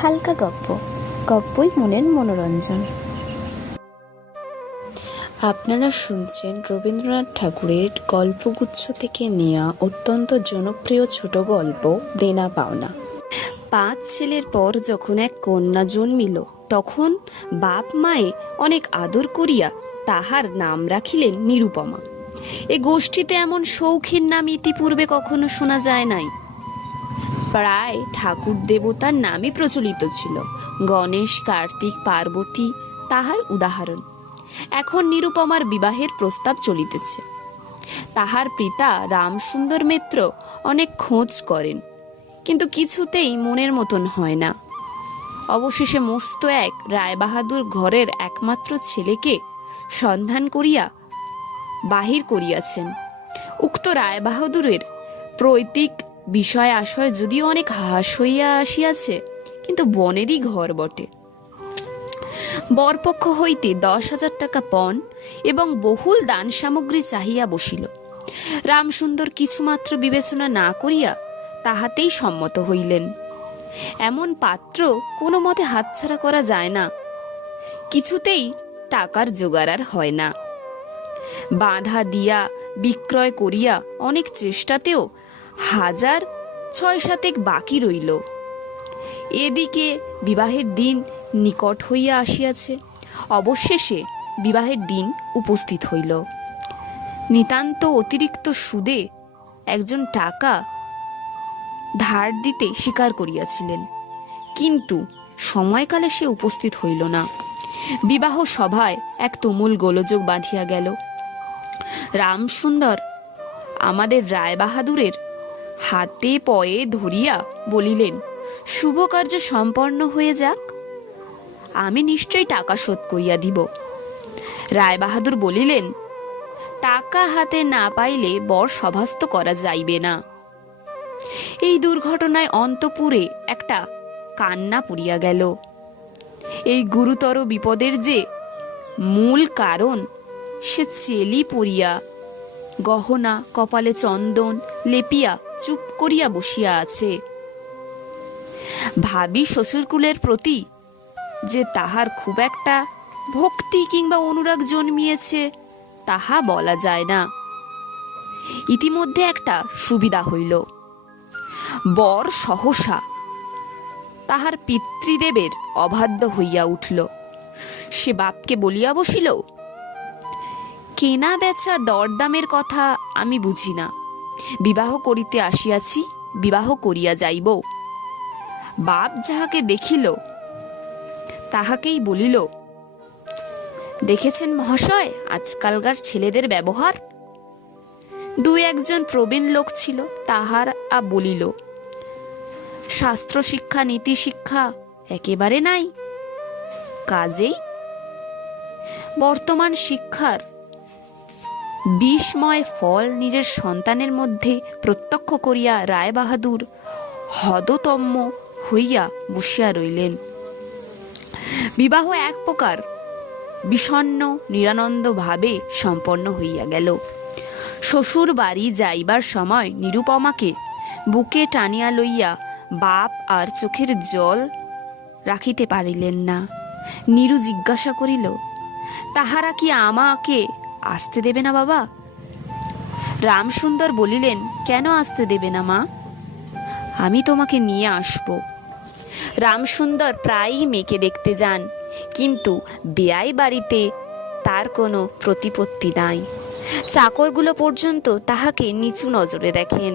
হালকা গপ্প, গপ্পই মনের মনোরঞ্জন। আপনারা শুনছেন রবীন্দ্রনাথ ঠাকুরের গল্পগুচ্ছ থেকে নেওয়া অত্যন্ত জনপ্রিয় ছোট গল্প দেনা পাওনা। 5 ছেলের পর যখন এক কন্যা জন্মিল, তখন বাপ মায়ে অনেক আদর করিয়া তাহার নাম রাখিলেন নিরুপমা। এ গোষ্ঠীতে এমন শৌখিন নাম ইতিপূর্বে কখনো শোনা যায় নাই। প্রায় ঠাকুর দেবতার নামই প্রচলিত ছিল। গণেশ, কার্তিক, পার্বতী তাহার উদাহরণ। এখন নিরুপমার বিবাহের প্রস্তাব চলিতেছে। তাহার পিতা রামসুন্দর মিত্র অনেক খোঁজ করেন, কিন্তু কিছুতেই মনের মতন হয় না। অবশেষে মস্ত এক রায়বাহাদুর ঘরের একমাত্র ছেলেকে সন্ধান করিয়া বাহির করিয়াছেন। উক্ত রায়বাহাদুরের পৈতৃক বিষয় আশয় যদিও অনেক হ্রাস হইয়া আসিয়াছে, কিন্তু বনেরই ঘর বটে। বরপক্ষ হইতে 10,000 টাকা পণ এবং বহুল দান সামগ্রী চাহিয়া বসিল। রামসুন্দর কিছুমাত্র বিবেচনা না করিয়া তাহাতেই সম্মত হইলেন। এমন পাত্র কোনো মতে হাতছাড়া করা যায় না। কিছুতেই টাকার জোগাড় আর হয় না। বাঁধা দিয়া বিক্রয় করিয়া অনেক চেষ্টাতেও 6,7 বাকি রইল। এদিকে বিবাহের দিন নিকট হইয়া আসিয়াছে। অবশেষে বিবাহের দিন উপস্থিত হইল। নিতান্ত অতিরিক্ত সুদে একজন টাকা ধার দিতে স্বীকার করিয়াছিলেন, কিন্তু সময়কালে সে উপস্থিত হইল না। বিবাহ সভায় এক তুমুল গোলযোগ বাঁধিয়া গেল। রামসুন্দর আমাদের রায়বাহাদুরের হাতে পয়ে ধরিয়া বলিলেন, শুভ কার্য সম্পন্ন হয়ে যাক, আমি নিশ্চয়ই টাকা শোধ করিয়া দিব। রায়বাহাদুর বলিলেন, টাকা হাতে না পাইলে বর সভাস্থ করা যাইবে না। এই দুর্ঘটনায় অন্তপুরে একটা কান্না পড়িয়া গেল। এই গুরুতর বিপদের যে মূল কারণ, সে চেলি পড়িয়া গহনা কপালে চন্দন লেপিয়া চুপ করিয়া বসিয়া আছে। ভাবি শ্বশুরকুলের প্রতি যে তাহার খুব একটা ভক্তি কিংবা অনুরাগ জন্মিয়েছে, তাহা বলা যায় না। ইতিমধ্যে একটা সুবিধা হইল। বর সহসা তাহার পিতৃদেবের অবাধ্য হইয়া উঠল। সে বাপকে বলিয়া বসিল, কেনা বেচা দরদামের কথা আমি বুঝি না। বিবাহ করিতে আসিয়াছি, বিবাহ করিয়া যাইব। বাপ যাহাকে দেখিল তাহাকেই বলিল, দেখেছেন মহাশয় আজকালকার ছেলেদের ব্যবহার? 2-1 প্রবীণ লোক ছিল, তাহারা বলিল, শাস্ত্র শিক্ষা নীতি শিক্ষা একেবারে নাই। কাজেই বর্তমান শিক্ষার বিষময় ফল নিজের সন্তানের মধ্যে প্রত্যক্ষ করিয়া রায়বাহাদুর হততম্য হইয়া বসিয়া রইলেন। বিবাহ এক প্রকার বিষণ্ণ নিরানন্দ ভাবে সম্পন্ন হইয়া গেল। শ্বশুর বাড়ি যাইবার সময় নিরুপমাকে বুকে টানিয়া লইয়া বাপ আর চোখের জল রাখিতে পারিলেন না। নিরু জিজ্ঞাসা করিল, তাহারা কি আমাকে আসতে দেবে না বাবা? রামসুন্দর বলিলেন, কেন আসতে দেবে না মা? আমি তোমাকে নিয়ে আসব। রামসুন্দর প্রায়ই মেয়েকে দেখতে যান, কিন্তু বেয়াই বাড়িতে তার কোনো প্রতিপত্তি নাই। চাকরগুলো পর্যন্ত তাহাকে নিচু নজরে দেখেন।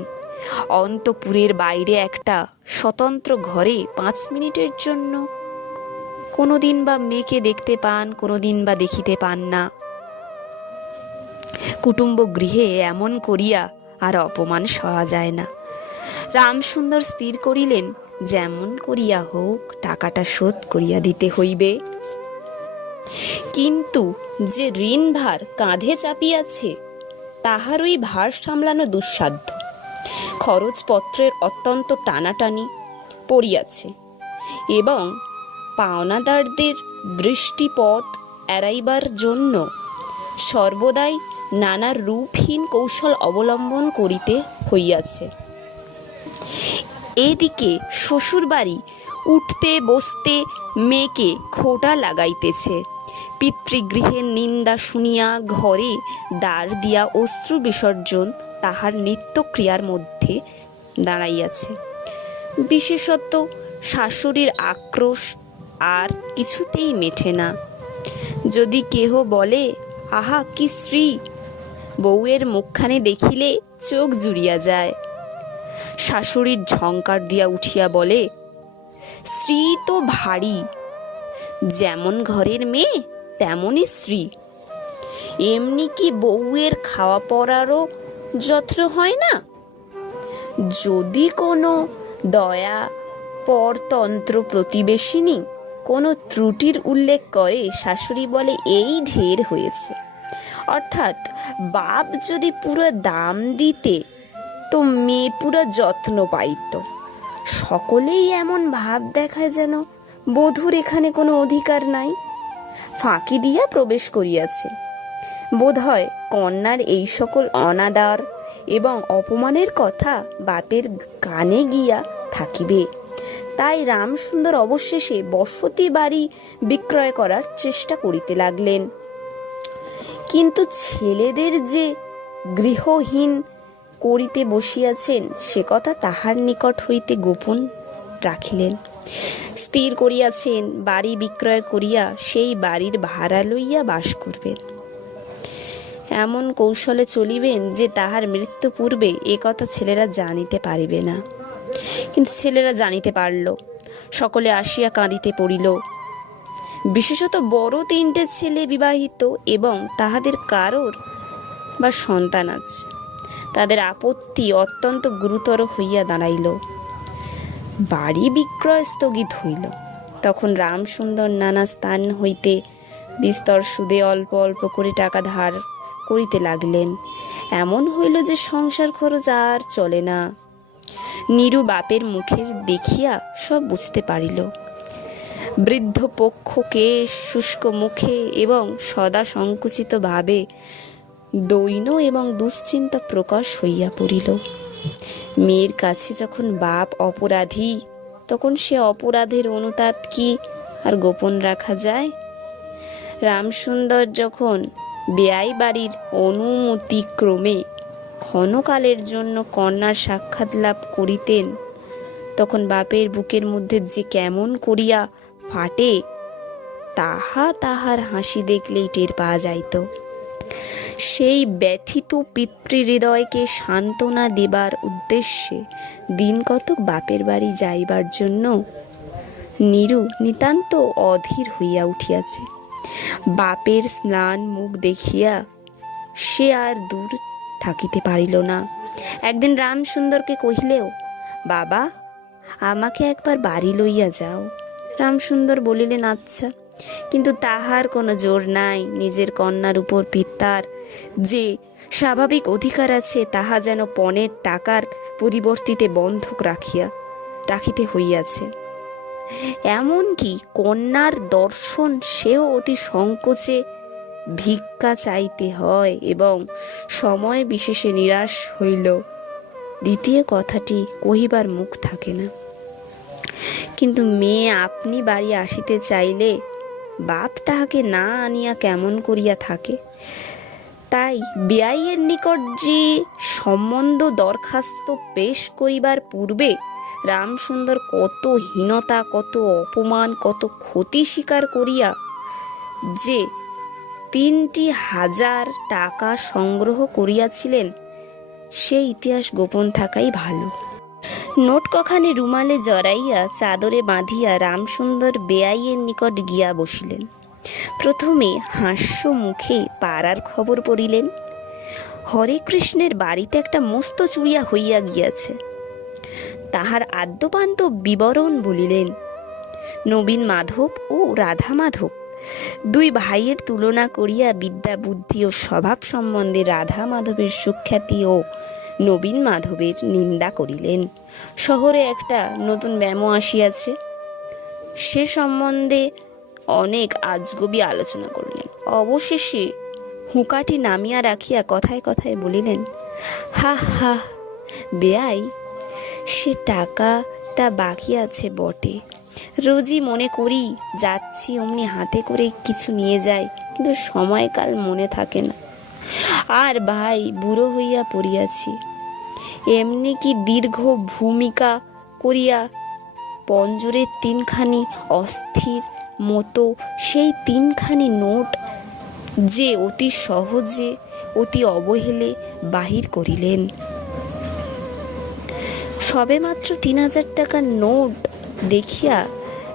অন্তপুরের বাইরে একটা স্বতন্ত্র ঘরে 5 মিনিটের জন্য কোনোদিন বা মেয়েকে দেখতে পান, কোনোদিন বা দেখিতে পান না। কুটুম্ব গৃহে এমন করিয়া আর অপমান সহা যায় না। রামসুন্দর স্থির করিলেন, যেমন করিয়া হোক টাকাটা শোধ করিয়া দিতে হইবে। কিন্তু যে ঋণ ভার কাঁধে চাপিয়াছে, তাহারই ভার সামলানো দুঃসাধ্য। খরচপত্রের অত্যন্ত টানাটানি পড়িয়াছে এবং পাওনাদারদের দৃষ্টিপথ এড়াইবার জন্য সর্বদাই নানা রূপহীন কৌশল অবলম্বন করিতে হইয়াছে। এদিকে শ্বশুরবাড়ি উঠতে বসতে মেয়েকে খোঁটা লাগাইতেছে। পিতৃগৃহের নিন্দা শুনিয়া ঘরে দ্বার দিয়া অশ্রু বিসর্জন তাহার নিত্যক্রিয়ার মধ্যে দাঁড়াইয়াছে। বিশেষত শাশুড়ির আক্রোশ আর কিছুতেই মেটে না। যদি কেহ বলে, আহা কি শ্রী, বউয়ের মুখখানে দেখিলে চোখ জুড়িয়া যায়। শাশুড়ির ঝংকার দিয়া উঠিয়া বলে, স্ত্রী তো ভারী, যেমন ঘরের মেয়ে তেমনই স্ত্রী। এমনি কি বউয়ের খাওয়া পড়ারও যত্ন হয় না? যদি কোনো দয়া পরতন্ত্র প্রতিবেশিনী কোনো ত্রুটির উল্লেখ করে, শাশুড়ি বলে এই ঢের হয়েছে। অর্থাৎ বাপ যদি পুরো দাম দিতে তো মেয়ে পুরো যত্ন পাইত। সকলেই এমন ভাব দেখায় যেন বধূর এখানে কোনো অধিকার নাই, ফাঁকি দিয়া প্রবেশ করিয়াছে। বোধ হয় কন্যার এই সকল অনাদার এবং অপমানের কথা বাপের কানে গিয়া থাকিবে। তাই রামসুন্দর অবশেষে বসতি বাড়ি বিক্রয় করার চেষ্টা করিতে লাগলেন। কিন্তু ছেলেদের যে গৃহহীন করিতে বসিয়াছেন সে কথা তাহার নিকট হইতে গোপন রাখিলেন। স্থির করিয়াছেন বাড়ি বিক্রয় করিয়া সেই বাড়ির ভাড়া লইয়া বাস করবেন। এমন কৌশলে চলিবেন যে তাহার মৃত্যু পূর্বে এ কথা ছেলেরা জানিতে পারিবে না। কিন্তু ছেলেরা জানিতে পারল। সকলে আসিয়া কাঁদিতে পড়িল। বিশেষত বড় 3টে ছেলে বিবাহিত এবং তাহাদের কারোর বা সন্তান আছে। তাদের আপত্তি অত্যন্ত গুরুতর হইয়া দাঁড়াইল। বাড়ি বিক্রয় স্থগিত হইল। তখন রামসুন্দর নানা স্থান হইতে বিস্তর সুদে অল্প অল্প করে টাকা ধার করিতে লাগলেন। এমন হইল যে সংসার খরচ আর চলে না। নীরু বাপের মুখের দেখিয়া সব বুঝতে পারিল। বৃদ্ধ পক্ষকে শুষ্ক মুখে এবং সদা সংকুচিত ভাবে দৈন্য এবং দুশ্চিন্তা প্রকাশ হইয়া পড়িল। মেয়ের কাছে যখন বাপ অপরাধী, তখন সে অপরাধের অনুতাপ কি আর গোপন রাখা যায়? রামসুন্দর যখন বেয়াই বাড়ির অনুমতিক্রমে ক্ষণকালের জন্য কন্যার সাক্ষাৎ লাভ করিতেন, তখন বাপের বুকের মধ্যে যে কেমন করিয়া ফাটে তাহা তাহার হাসি দেখলেই টের পাওয়া যাইত। সেই ব্যথিত পিতৃহৃদয়কে সান্ত্বনা দেবার উদ্দেশ্যে দিন কতক বাপের বাড়ি যাইবার জন্য নীরু নিতান্ত অধীর হইয়া উঠিয়াছে। বাপের স্নান মুখ দেখিয়া সে আর দূর থাকিতে পারিল না। একদিন রামসুন্দরকে কহিলেও, বাবা, আমাকে একবার বাড়ি লইয়া যাও। রামসুন্দর বলিলেন, আচ্ছা। কিন্তু তাহার কোনো জোর নাই। নিজের কন্যার উপর পিতার যে স্বাভাবিক অধিকার আছে তাহা যেন পণের টাকার পরিবর্তিতে বন্ধক রাখিতে হইয়াছে। এমনকি কন্যার দর্শন সেও অতি সংকোচে ভিক্ষা চাইতে হয় এবং সময় বিশেষে নিরাশ হইল দ্বিতীয় কথাটি কহিবার মুখ থাকে না। কিন্তু মেয়ে আপনি বাড়ি আসিতে চাইলে বাপ তাহাকে না আনিয়া কেমন করিয়া থাকে। তাই বেয়াইয়ের নিকট যে সম্বন্ধ দরখাস্ত পেশ করিবার পূর্বে রামসুন্দর কত হীনতা, কত অপমান, কত ক্ষতি স্বীকার করিয়া যে 3,000 টাকা সংগ্রহ করিয়াছিলেন সে ইতিহাস গোপন থাকাই ভালো। নোট কখানি রুমালে জড়াইয়া চাদরে বাঁধিয়া রামসুন্দর বেয়াইয়ের নিকট গিয়া বসিলেন। প্রথমে হাস্য মুখে পাড়ার খবর পড়িলেন। হরে কৃষ্ণের বাড়িতে একটা মস্ত চুরিয়া হইয়া গিয়াছে। তাহার আদ্যপান্ত বিবরণ বলিলেন। নবীন মাধব ও রাধা মাধব 2 ভাইয়ের তুলনা করিয়া বিদ্যা, বুদ্ধি ও স্বভাব সম্বন্ধে রাধা মাধবের সুখ্যাতি ও নবীন মাধবের নিন্দা করিলেন। শহরে একটা নতুন ব্যামো আসিয়াছে, সে সম্বন্ধে অনেক আজগুবি আলোচনা করিলেন। অবশেষে হুঁকাটি নামিয়া রাখিয়া কথায় কথায় বলিলেন, হা হা বেয়াই, সে টাকা অনেকটা বাকি আছে বটে। রোজই মনে করি যাচ্ছি অমনি হাতে করে কিছু নিয়ে যাই, কিন্তু সময়কাল মনে থাকে না। আর ভাই বুড়ো হইয়া পড়িয়াছি, এমনি কি দীর্ঘ ভূমিকা করিয়া পঞ্জরের তিনখানি অস্থির মতো সেই তিনখানি নোট যে অতি সহজে অতি অবহেলে বাহির করিলেন। সবেমাত্র ৩,০০০ টাকার নোট দেখিয়া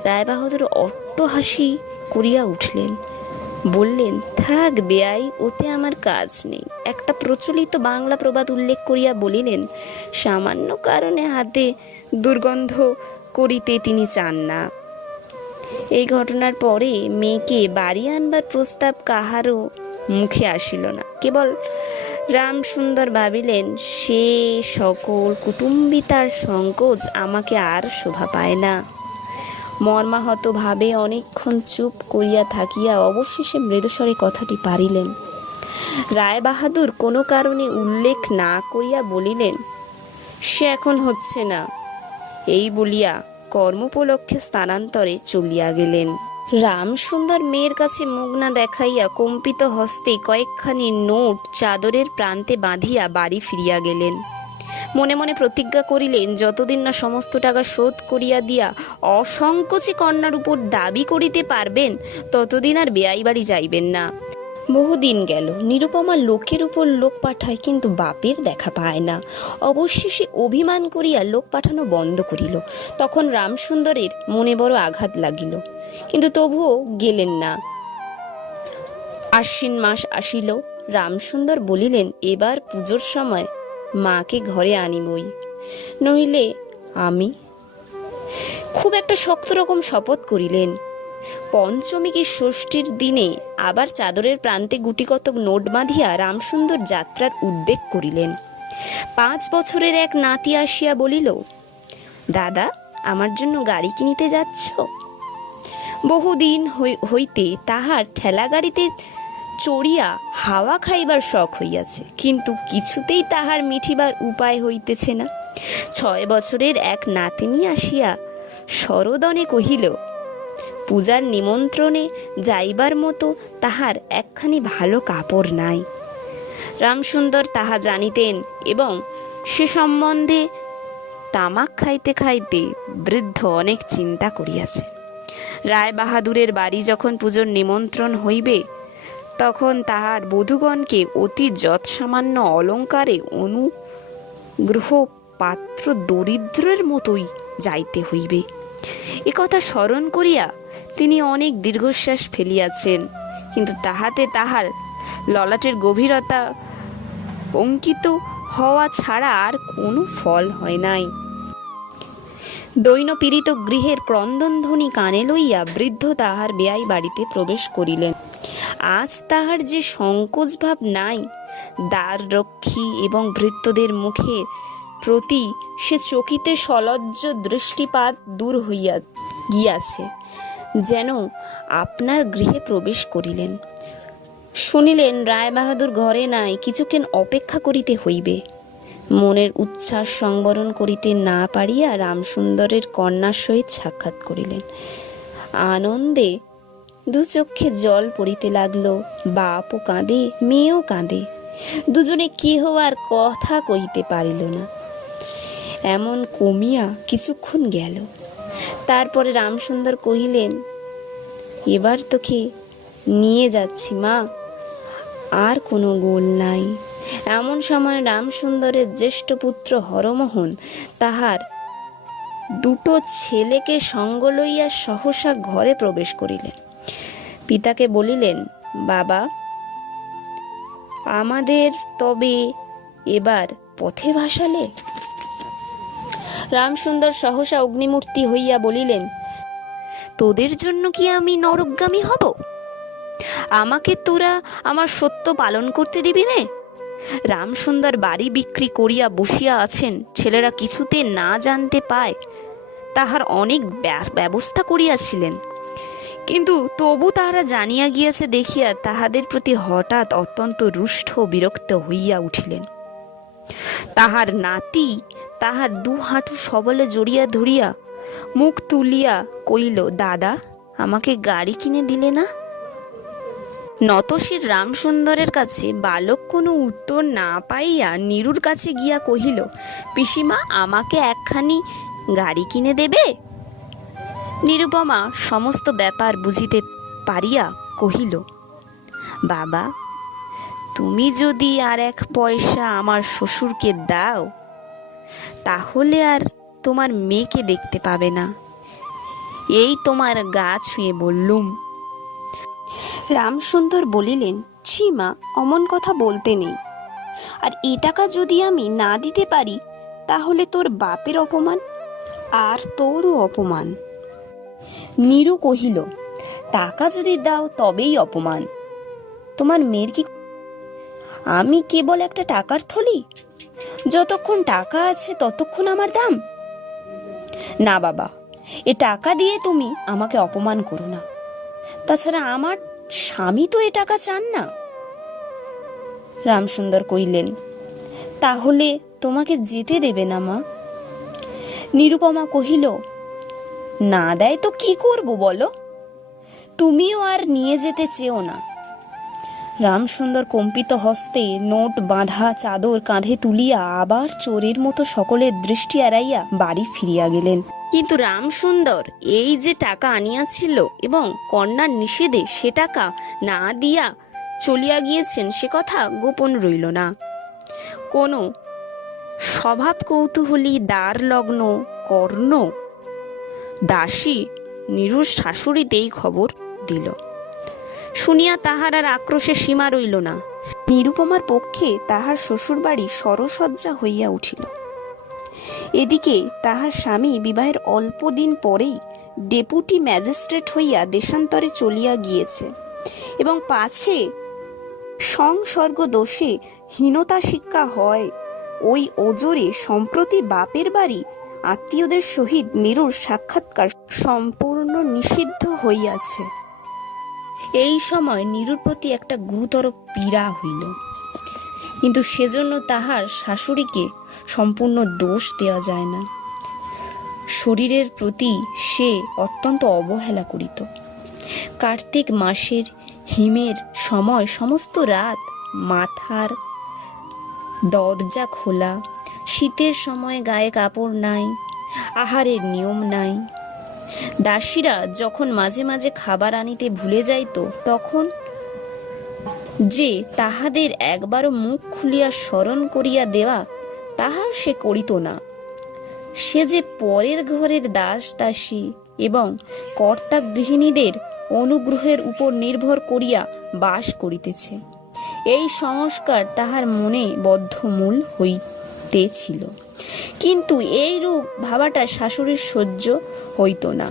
রায়বাহাদুর অট্ট হাসি করিয়া উঠলেন। বললেন, থাক বেয়াই, ওতে আমার কাজ নেই। একটা প্রচলিত বাংলা প্রবাদ উল্লেখ করিয়া বলিলেন, সামান্য কারণে হাতে দুর্গন্ধ করিতে তিনি চান না। এই ঘটনার পরে মেয়েকে বাড়ি আনবার প্রস্তাব কাহারও মুখে আসিল না। কেবল রামসুন্দর ভাবিলেন, সে সকল কুটুম্বিতার সংকোচ আমাকে আর শোভা পায় না। মর্মাহত ভাবে অনেকক্ষণ চুপ করিয়া থাকিয়া অবশেষে মৃদুস্বরে কথাটি পারিলেন। রায়বাহাদুর কোনো কারণে উল্লেখ না করিয়া বলিলেন, সে এখন হচ্ছে না। এই বলিয়া কর্মোপলক্ষে স্থানান্তরে চলিয়া গেলেন। রামসুন্দর মেয়ের কাছে মুখ না দেখাইয়া কম্পিত হস্তে কয়েকখানি নোট চাদরের প্রান্তে বাঁধিয়া বাড়ি ফিরিয়া গেলেন। মনে মনে প্রতিজ্ঞা করিলেন, যতদিন না সমস্ত টাকা শোধ করিয়া দিয়া অসংকোচে কন্যার উপর দাবি করিতে পারবেন, ততদিন আর বেয়াই বাড়ি যাইবেন না। বহুদিন গেল, নিরুপমা লোকের উপর লোক পাঠায়, কিন্তু বাপের দেখা পায় না। অবশেষে অভিমান করিয়া লোক পাঠানো বন্ধ করিল। তখন রামসুন্দরের মনে বড় আঘাত লাগিল, কিন্তু তবুও গেলেন না। আশ্বিন মাস আসিল। রামসুন্দর বলিলেন, এবার পুজোর সময় মাকে ঘরে আনিবই, নইলে আমি। খুব একটা শক্ত রকম শপথ করিলেন। পঞ্চমী কি ষষ্ঠীর দিনে আবার চাদরের প্রান্তে গুটিকতক নোট বাঁধিয়া রামসুন্দর যাত্রার উদ্যোগ করিলেন। 5 বছরের এক নাতি আসিয়া বলিল, দাদা, আমার জন্য গাড়ি কিনিতে যাচ্ছ? বহুদিন হইতে তাহার ঠেলা গাড়িতে চড়িয়া হাওয়া খাইবার শখ হইয়াছে, কিন্তু কিছুতেই তাহার মিঠিবার উপায় হইতেছে না। 6 বছরের এক নাতিনী আসিয়া সরোদনে কহিল, পূজার নিমন্ত্রণে যাইবার মতো তাহার একখানি ভালো কাপড় নাই। রামসুন্দর তাহা জানিতেন এবং সে সম্বন্ধে তামাক খাইতে খাইতে বৃদ্ধ অনেক চিন্তা করিয়াছে। রায়বাহাদুরের বাড়ি যখন পুজোর নিমন্ত্রণ হইবে, তখন তাহার বধূগণকে অতি যৎসামান্য অলঙ্কারে অনুগ্রহ পাত্র দরিদ্রের মতোই যাইতে হইবে। একথা স্মরণ করিয়া তিনি অনেক দীর্ঘশ্বাস ফেলিয়াছেন, কিন্তু তাহাতে তাহার ললাটের গভীরতা অঙ্কিত হওয়া ছাড়া আর কোনো ফল হয় নাই। দৈনপীড়িত গৃহের ক্রন্দনধ্বনি কানে লইয়া বৃদ্ধ তাহার বেয়াই বাড়িতে প্রবেশ করিলেন। আজ তাহার যে সংকোচ ভাব নাই, দ্বাররক্ষী এবং ভৃত্যদের মুখের প্রতি সে চকিতে সলজ্জ দৃষ্টিপাত দূর হইয়া গিয়াছে, যেন আপনার গৃহে প্রবেশ করিলেন। শুনিলেন রায়বাহাদুর ঘরে নাই, কিছুক্ষণ অপেক্ষা করিতে হইবে। মনের উচ্ছ্বাস সংবরণ করিতে না পারিয়া রামসুন্দরের কন্যার সহিত সাক্ষাৎ করিলেন। আনন্দে দু চক্ষে জল পড়িতে লাগল। বাপও কাঁদে, মেয়েও কাঁদে। দুজনে কি হওয়ার কথা কইতে পারিল না। এমন কমিয়া কিছুক্ষণ গেল। তারপরে রামসুন্দর কহিলেন, এবার তোকে নিয়ে যাচ্ছি মা, আর কোনো গোল নাই। এমন সময় রামসুন্দরের জ্যেষ্ঠ পুত্র হরমোহন তাহার 2 ছেলেকে সঙ্গ লইয়া সহসা ঘরে প্রবেশ করিলেন। পিতাকে বলিলেন, বাবা, আমাদের তবে এবার পথে ভাসালে? রামসুন্দর সহসা অগ্নিমূর্তি হইয়া বলিলেন, তোদের জন্য কি আমি নরকগামী হব? আমাকে তোরা আমার সত্য পালন করতে দিবি নে? রামসুন্দর বাড়ি বিক্রি করিয়া বসিয়া আছেন, ছেলেরা কিছুতে না জানতে পায় তাহার অনেক ব্যবস্থা করিয়াছিলেন, কিন্তু তবু তাহারা জানিয়া গিয়াছে দেখিয়া তাহাদের প্রতি হঠাৎ অত্যন্ত রুষ্ট বিরক্ত হইয়া উঠিলেন। তাহার নাতি তাহার দু হাঁটু সবলে জড়িয়া ধরিয়া মুখ তুলিয়া কইল, দাদা, আমাকে গাড়ি কিনে দিলে না? নতশির রামসুন্দরের কাছে বালক কোনো উত্তর না পাইয়া নীরুর কাছে গিয়া কহিল, পিসিমা, আমাকে একখানি গাড়ি কিনে দেবে? নিরুপমা সমস্ত ব্যাপার বুঝিতে পারিয়া কহিল, বাবা, তুমি যদি আর এক পয়সা আমার শ্বশুরকে দাও তাহলে আর তোমার মেয়েকে দেখতে পাবে না, এই তোমার গা ছুঁয়ে বললুম। রামসুন্দর বলিলেন, ছি মা, অমন কথা বলতে নেই। আর এ টাকা যদি আমি না দিতে পারি তাহলে তোর বাপের অপমান আর তোরও অপমান। নীরু কহিল, টাকা যদি দাও তবেই অপমান। তোমার মেয়ের কি আমি কেবল একটা টাকার থলি? যতক্ষণ টাকা আছে ততক্ষণ আমার দাম। না বাবা, এ টাকা দিয়ে তুমি আমাকে অপমান করো না। তাছাড়া আমার স্বামী তো এ টাকা চান না। রামসুন্দর কইলেন, তাহলে তোমাকে যেতে দেবে না মা? নিরুপমা কহিল, না দেয় তো কি করব বলো? তুমিও আর নিয়ে যেতে চেও না। রামসুন্দর কম্পিত হস্তে নোট বাঁধা চাদর কাঁধে তুলিয়া আবার চোরের মতো সকলের দৃষ্টি এড়াইয়া বাড়ি ফিরিয়া গেলেন। কিন্তু রামসুন্দর এই যে টাকা আনিয়াছিল এবং কন্যার নিষেধে সে টাকা না দিয়া চলিয়া গিয়েছেন সে কথা গোপন রইল না। কোনো স্বভাব কৌতূহলী দ্বার লগ্ন কর্ণ দাসী নীরুর শাশুড়িতেই খবর দিল। শুনিয়া তাহার আর আক্রোশে সীমা রইল না। নিরুপমার পক্ষে তাহার শ্বশুরবাড়ি সরসজ্জা হইয়া উঠিল। এদিকে তাহার স্বামী বিবাহের অল্প দিন পরেই ডেপুটি ম্যাজিস্ট্রেট হইয়া দেশান্তরে চলিয়া গিয়েছে এবং পাছে সংসর্গ দোষে হীনতা শিক্ষা হয় ওই ওজরে সম্প্রতি বাপের বাড়ি আত্মীয়দের সহিত নীরুর সাক্ষাৎকার সম্পূর্ণ নিষিদ্ধ হইয়াছে। এই সময় নীরুর প্রতি একটা গুরুতর পীড়া হইল, কিন্তু সেজন্য তাহার শাশুড়িকে সম্পূর্ণ দোষ দেওয়া যায় না। শরীরের প্রতি সে অত্যন্ত অবহেলা করিত। কার্তিক মাসের হিমের সময় সমস্ত রাত মাথার দরজা খোলা, শীতের সময় গায়ে কাপড় নাই, আহারের নিয়ম নাই। দাসীরা যখন মাঝে মাঝে খাবার আনিতে ভুলে যাইত তখন যে তাহাদের একবারও মুখ খুলিয়া স্মরণ করিয়া দেওয়া তাহা সে করিত না। সে যে পরের ঘরের দাস দাসী এবং কর্তা গৃহিণীদের অনুগ্রহের উপর নির্ভর করিয়া বাস করিতেছে, এই সংস্কার তাহার মনে বদ্ধমূল হইতেছিল। কিন্তু এইরূপ ভাবাটা শাশুড়ির সহ্য হইত না।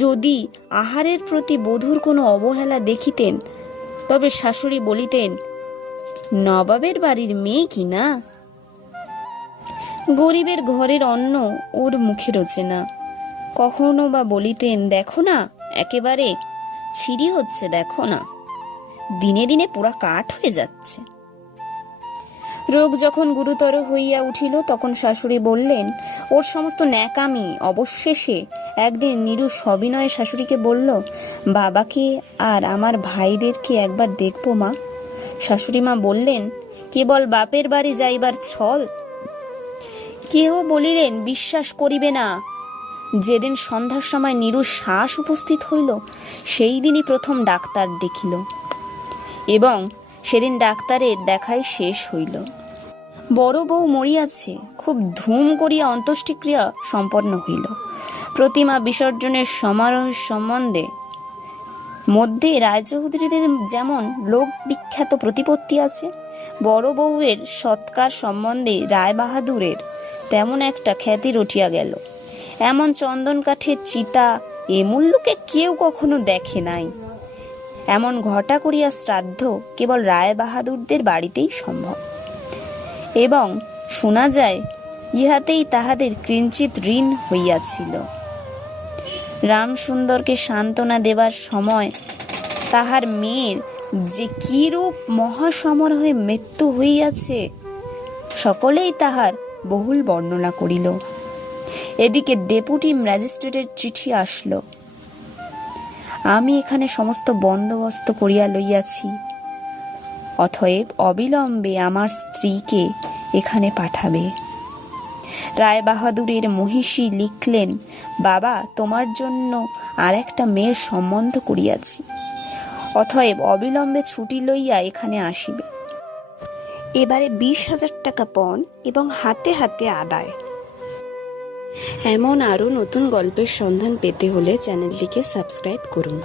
যদি আহারের প্রতি বধূর কোনো অবহেলা দেখিতেন তবে শাশুড়ি বলিতেন, নবাবের বাড়ির মেয়ে কি না, গরিবের ঘরের অন্ন ওর মুখে রোচে না। কখনো বা বলিতেন, দেখো না, একেবারে ছিঁড়ি হচ্ছে, দেখো না, দিনে দিনে পুরা কাঠ হয়ে যাচ্ছে। রোগ যখন গুরুতর হইয়া উঠিল তখন শাশুড়ি বললেন, ওর সমস্ত ন্যাকামি। অবশেষে একদিন নীরু সবিনয়ে শাশুড়িকে বলল, বাবাকে আর আমার ভাইদেরকে একবার দেখবো মা। শাশুড়ি মা বললেন, কেবল বাপের বাড়ি যাইবার ছল? কেহ বলিলেন, বিশ্বাস করিবে না, যেদিন সন্ধ্যার সময় নীরুর শ্বাস উপস্থিত হইল সেই দিনই প্রথম ডাক্তার দেখিল এবং সেদিন ডাক্তারের দেখাই শেষ হইল। বড় বউ মরিয়াছে, খুব ধুম করিয়া অন্ত্যেষ্টিক্রিয়া সম্পন্ন হইল। প্রতিমা বিসর্জনের সমারোহ সম্বন্ধে মধ্যে রায়চৌধুরীদের যেমন লোক বিখ্যাত প্রতিপত্তি আছে, বড় বউয়ের সৎকার সম্বন্ধে রায়বাহাদুরের তেমন একটা খ্যাতি রটিয়া গেল। এমন চন্দন কাঠের চিতা এ মুল্লুকে কেউ কখনো দেখে নাই। এমন ঘটা করিয়া শ্রাদ্ধ কেবল রায়বাহাদুরদের বাড়িতেই সম্ভব এবং শোনা যায় ইহাতেই তাহাদের কিঞ্চিৎ ঋণ হইয়াছিল। রামসুন্দরকে সান্ত্বনা দেবার সময় তাহার মেয়ের যে কিরূপ মহাসমারোহে মৃত্যু হইয়াছে সকলেই তাহার বহুল বর্ণনা করিল। এদিকে ডেপুটি ম্যাজিস্ট্রেটের চিঠি আসলো। আমি এখানে সমস্ত বন্দোবস্ত করিয়া লইয়াছি, অতএব অবিলম্বে আমার স্ত্রীকে এখানে পাঠাবে। রায়বাহাদুরের মহিষী লিখলেন, বাবা, তোমার জন্য আর একটা মেয়ের সম্বন্ধ করিয়াছি, অতএব অবিলম্বে ছুটি লইয়া এখানে আসিবে। এবারে 20,000 টাকা পণ এবং হাতে হাতে আদায়। এমন আরও নতুন গল্পের সন্ধান পেতে হলে চ্যানেলটিকে সাবস্ক্রাইব করুন।